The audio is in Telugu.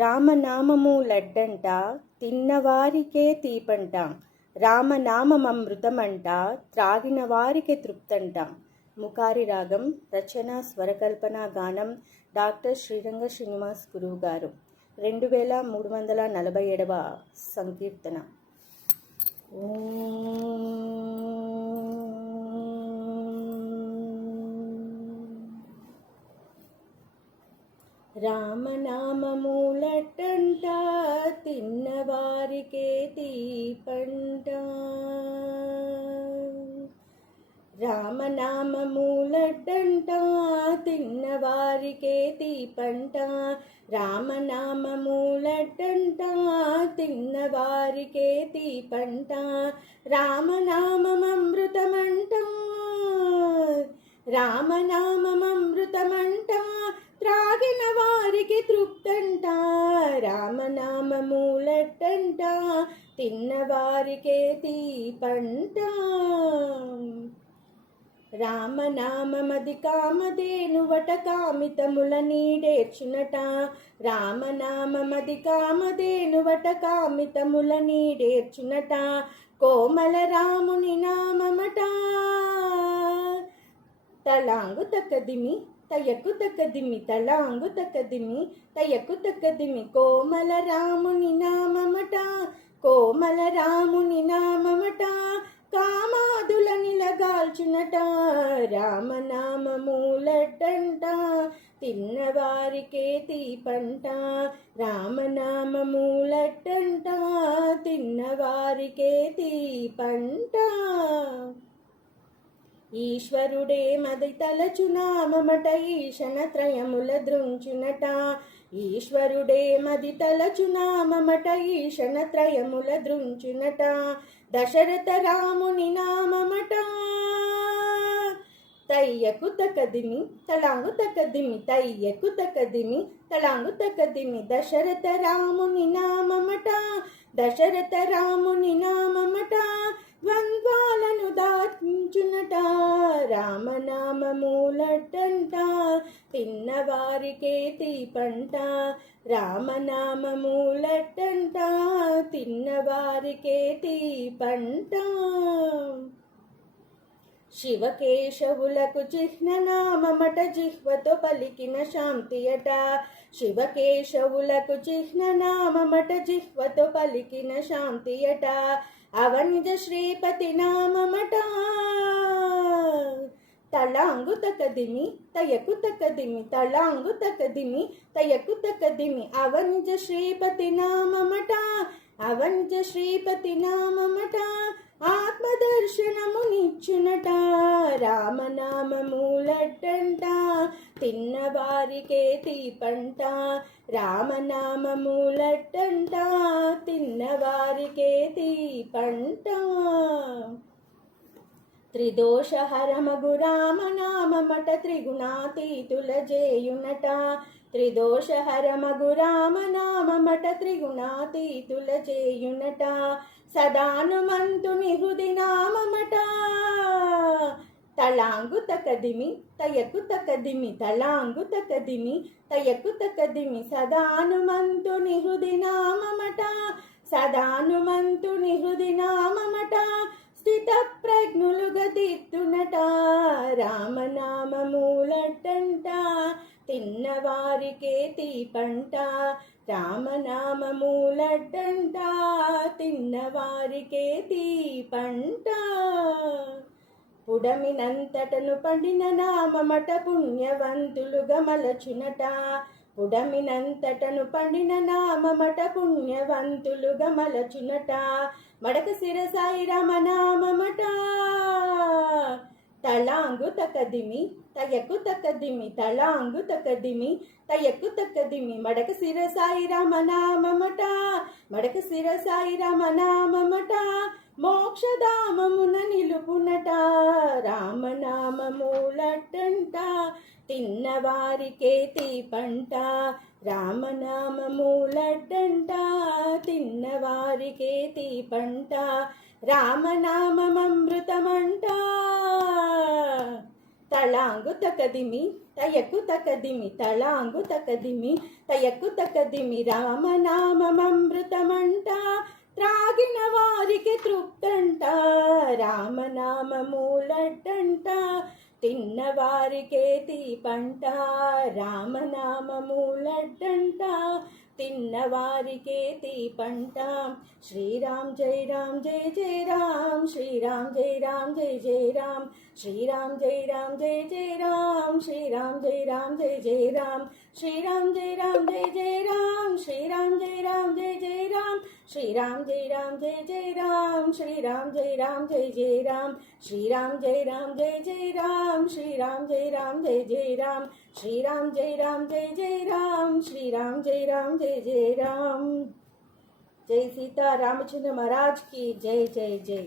రామనామము లడ్డంట, తిన్నవారికే తీపంట. రామనామమృతమంట, త్రాగిన వారికే తృప్తంట. ముకారి రాగం. రచన స్వరకల్పన గానం డాక్టర్ శ్రీరంగ శ్రీనివాస్ గురువు గారు. 2347వ సంకీర్తన. రామనామములటంట, తిన్నవారికే తీపంట. రామనామములటంట, తిన్నవారికే తీపంట. రామనామములటంట, తిన్నవారికే తీపంట. రామనామమృతమంట, రామనామమృతమంట, త్రాగిన వారికి తృప్తంట. రామనామములటంట, తిన్నవారికే తీపంట. రామనామమది కామధేనువట, కామితముల నీడేర్చునట. రామనామమది కామధేనువట, కామితముల నీడేర్చునట. కోమల రాముని నామమట, తలాంగు తకదిమి తయకు తకదిమి, తలాంగు తకదిమి తయకు తకదిమి. కోమల రాముని నామమట, కోమల రాముని నామమట, కామాదుల నిలగాల్చునట. రామనామములటంట, తిన్నవారికే తీపంట. రామనామములటంట, తిన్నవారికే తీపంట. ఈశ్వరుడే మది తలచునామమట, ఈశనత్రయముల దృంచునట. ఈశ్వరుడే మది తలచునామమట, ఈశనత్రయముల దృంచునట. దశరథ రాముని నామమట, తయ్యకు తకదిమి తలాంగు తకదిమి, తయ్యకు తకదిమి తలాంగు తకదిమి. దశరథ రాముని నామమట, దశరథ రాముని నామమట, ద్వంద్వాలను దాచునట. రామనామములటంట, తిన్నవారికే తీపంట. రామనామములటంట, తిన్నవారికే తీపంట. శివకేశవులకు చిహ్ననామమట, జిహ్వతో పలికిన శాంతియట. శివకేశవులకు చిహ్ననామమట, జిహ్వతో పలికిన శాంతియట. అవనిజ శ్రీపతి నామమట, తలాంగు తకదిమి తయకు తకదిమి, తలాంగు తకదిమి తయకు తకదిమి. అవనిజ శ్రీపతి నామమట, అవనిజ శ్రీపతి నామమట, ఆత్మదర్శనమునిచ్చునట. రామనామములటంట, తిన్నవారికే తీపంట. రామనామములటంట, తిన్నవారికే తీపంట. త్రిదోషహరమగు రామనామమట, త్రిగుణాతీతుల జేయునట. త్రిదోషహరమగు రామనామమట, త్రిగుణాతీతుల జేయునట. సదానుమంతుని హృది నామమట, తలాంగు తకదిమి తయకు తకదిమి, తలాంగు తకదిమి తయకు తకదిమి. సదానుమంతుని హృది నామమట, సదానుమంతుని హృది నామమట, స్థిత ప్రజ్ఞులుగా తీర్చునట. రామనామములటంట, తిన్నవారికే తీపంట. రామనామములటంట, తిన్నవారికే తీపంట. పుడమినంతటను పండిన నామమట, పుణ్యవంతులుగా మలచునట. పుడమినంతటను పండిన నామమట, పుణ్యవంతులుగా మలచునట. మడక శిరసాయి రామనామమట, తలాంగు తకదిమి తయకు తకదిమి, తలాంగు తకదిమి తయకు తకదిమి. మడక శిరసాయి రామనామమట, మడక శిరసాయి రామనామమట, మోక్షధామమున నిలుపునట. రామనామములటంట, తిన్నవారికే తీపంట. రామనామములటంట, తిన్నవారికే తీపంట. రామనామమృతమంట, తళాంగు తకదిమి తయకు తకదిమి తళాంగు తకదిమి తయకు తకదిమి రామనామమృతమంట త్రాగిన వారికి తృప్తంట రామనామమూలడ్డంట తిన్న వారికే తీపంట రామనామమూలడ్డంట తిన్న వారికే తీపంట శ్రీరామ్ జై రామ్ జై జై రామ్ శ్రీరామ్ జై రామ్ జై జై రామ్ శ్రీరామ్ జై రామ్ జై జై రామ్ శ్రీరామ్ జై రామ్ జై జై రామ్ శ్రీరామ్ జై రామ్ జై జై రామ్ శ్రీరామ్ జై రామ్ జై జై రామ్ శ్రీరామ్ జై రామ్ జై జై రామ్ శ్రీరామ్ జై రామ్ జై జై రామ్ శ్రీరామ్ జై రామ్ జై జై రామ్ శ్రీరామ్ జై రామ్ జై జై రామ్ శ్రీరామ్ జై రామ్ జై జై రామ్ శ్రీరామ్ జై రామ్ జై జై రామ్. జై సీతా రామచంద్ర महाराज की जय जय जय.